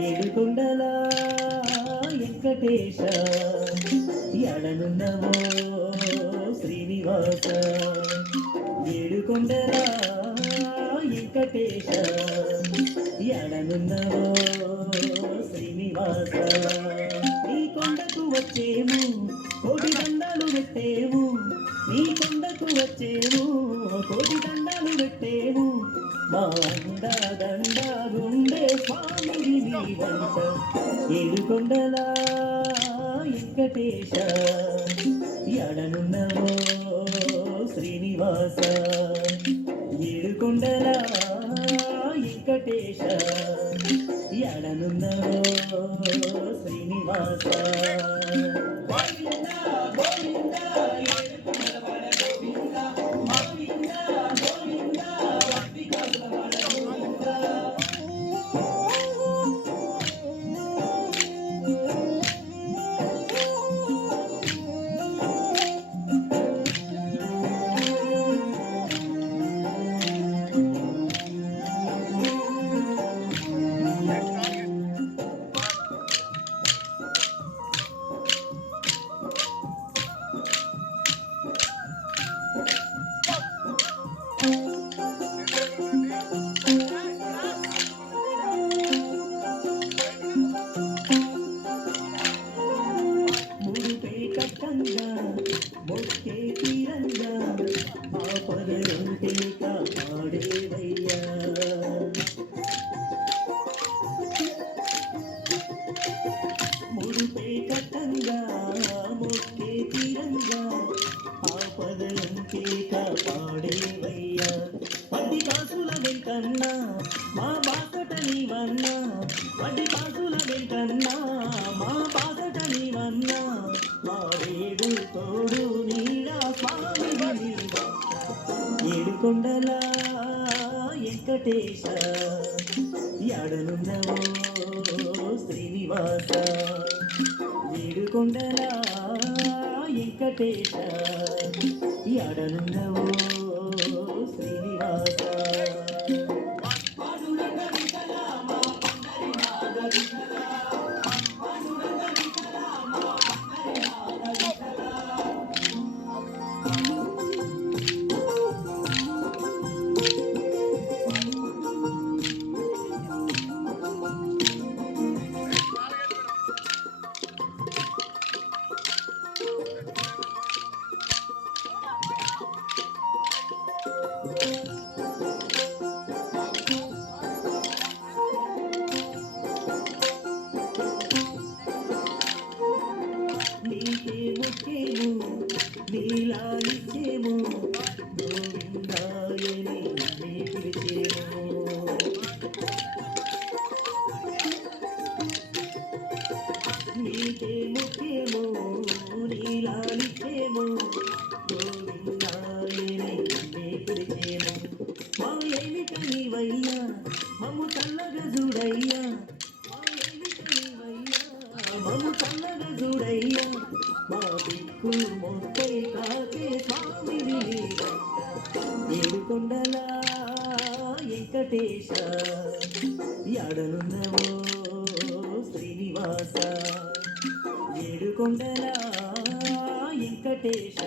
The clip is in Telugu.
ఏడుకొండలా వెంకటేశ ఎడనున్నవో శ్రీనివాస. ఏడుకొండలా వెంకటేశ ఎడనున్నవో శ్రీనివాస. ఈ కొండకు వచ్చేము స్వామిని ఏడుకొండలా వెంకటేశ ఎడనున్నవో శ్రీనివాస. ఏడుకొండలా వెంకటేశ ఎడనున్నవో శ్రీనివాస. కాసుల వెంకన్నా మా బాసట నీవన్నా మా వేడు తోడు నీడా స్వామి ఏడుకొండల వెంకటేశ ఎడనున్నవో శ్రీనివాస. ఏడుకొండల వెంకటేశ ఎడనున్నవో శ్రీనివాస. మము చల్లగా జుడయ్య మా దిక్కు మొక్కే కాకే స్వామి ఏడుకొండల వెంకటేశ ఎడనున్నవో శ్రీనివాస ఏడుకొండల వెంకటేశ.